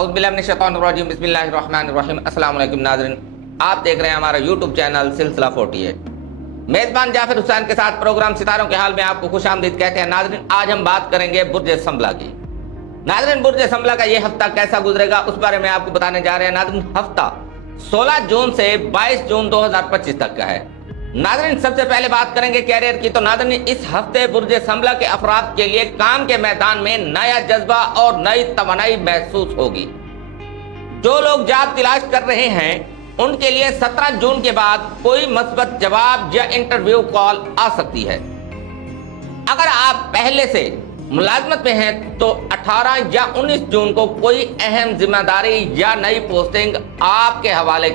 اعوذ باللہ من الشیطان الرجیم، بسم اللہ الرحمن الرحیم۔ السلام علیکم ناظرین، آپ دیکھ رہے ہیں ہمارا یوٹیوب چینل سلسلہ 48۔ میزبان جعفر حسین کے ساتھ پروگرام ستاروں کے حال میں آپ کو خوش آمدید کہتے ہیں۔ ناظرین، آج ہم بات کریں گے برج سنبلا کی۔ ناظرین، برج سنبلا کا یہ ہفتہ کیسا گزرے گا اس بارے میں آپ کو بتانے جا رہے ہیں۔ ناظرین، ہفتہ 16 جون سے 22 جون 2025 تک کا ہے۔ ناظرین، سب سے پہلے بات کریں گے کیریئر کی، تو ناظرین اس ہفتے برج سنبلا کے افراد کے لیے کام کے میدان میں نیا جذبہ اور نئی توانائی محسوس ہوگی۔ جو لوگ جاب تلاش کر رہے ہیں ان کے لیے 17 جون کے بعد کوئی مثبت جواب یا انٹرویو کال آ سکتی ہے۔ اگر آپ پہلے سے ملازمت میں ہیں تو 18 یا 19 جون کو کوئی اہم ذمہ داری یا نئی پوسٹنگ آپ کے حوالے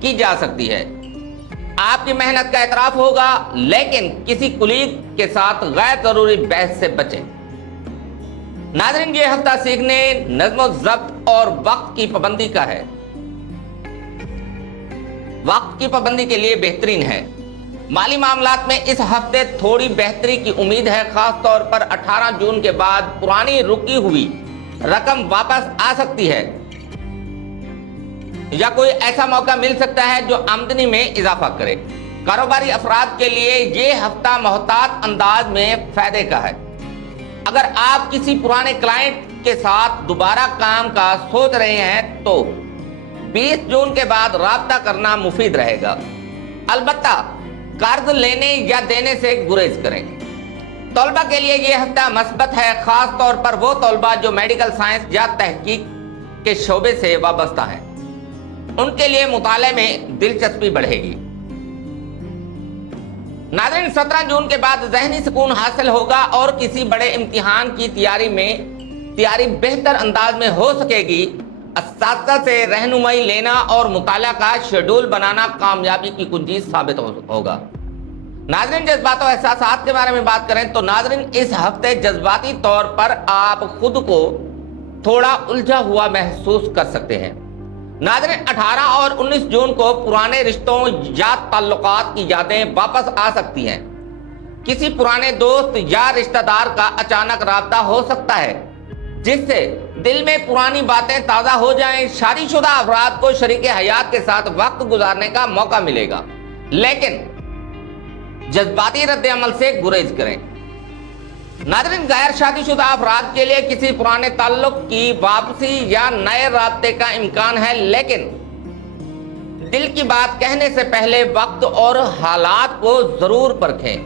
کی جا سکتی ہے۔ آپ کی محنت کا اعتراف ہوگا، لیکن کسی کلیگ کے ساتھ غیر ضروری بحث سے بچیں۔ ناظرین، یہ ہفتہ سیکھنے، نظم و ضبط اور وقت کی پابندی کا ہے۔ وقت کی پابندی کے لیے بہترین ہے۔ مالی معاملات میں اس ہفتے تھوڑی بہتری کی امید ہے، خاص طور پر 18 جون کے بعد پرانی رکی ہوئی رقم واپس آ سکتی ہے یا کوئی ایسا موقع مل سکتا ہے جو آمدنی میں اضافہ کرے۔ کاروباری افراد کے لیے یہ ہفتہ محتاط انداز میں فائدے کا ہے۔ اگر آپ کسی پرانے کلائنٹ کے ساتھ دوبارہ کام کا سوچ رہے ہیں تو 20 جون کے بعد رابطہ کرنا مفید رہے گا۔ البتہ قرض لینے یا دینے سے گریز کریں۔ طلبہ کے لیے یہ ہفتہ مثبت ہے، خاص طور پر وہ طلبہ جو میڈیکل سائنس یا تحقیق کے شعبے سے وابستہ ہیں۔ ان کے لیے مطالعے میں دلچسپی بڑھے گی۔ ناظرین، 17 جون کے بعد ذہنی سکون حاصل ہوگا اور کسی بڑے امتحان کی تیاری بہتر انداز میں ہو سکے گی۔ اساتذہ سے رہنمائی لینا اور مطالعہ کا شیڈول بنانا کامیابی کی کنجی ثابت ہوگا۔ ناظرین، جذبات و احساسات کے بارے میں بات کریں تو ناظرین اس ہفتے جذباتی طور پر آپ خود کو تھوڑا الجھا ہوا محسوس کر سکتے ہیں۔ ناظرین، 18 اور 19 جون کو پرانے رشتوں یا تعلقات کی یادیں واپس آ سکتی ہیں۔ کسی پرانے دوست یا رشتہ دار کا اچانک رابطہ ہو سکتا ہے جس سے دل میں پرانی باتیں تازہ ہو جائیں۔ شادی شدہ افراد کو شریک حیات کے ساتھ وقت گزارنے کا موقع ملے گا، لیکن جذباتی رد عمل سے گریز کریں۔ ناظرین، غیر شادی شدہ افراد کے لیے کسی پرانے تعلق کی واپسی یا نئے رابطے کا امکان ہے، لیکن دل کی بات کہنے سے پہلے وقت اور حالات کو ضرور پرکھیں۔